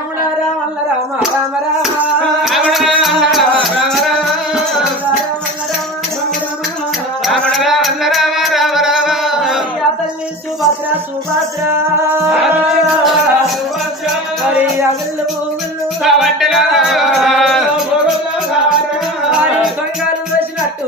రమణ రామ రామ రామ రామ తల్లి సుభద్ర సుభద్ర మరి అగలు బంగారు వేసినట్టు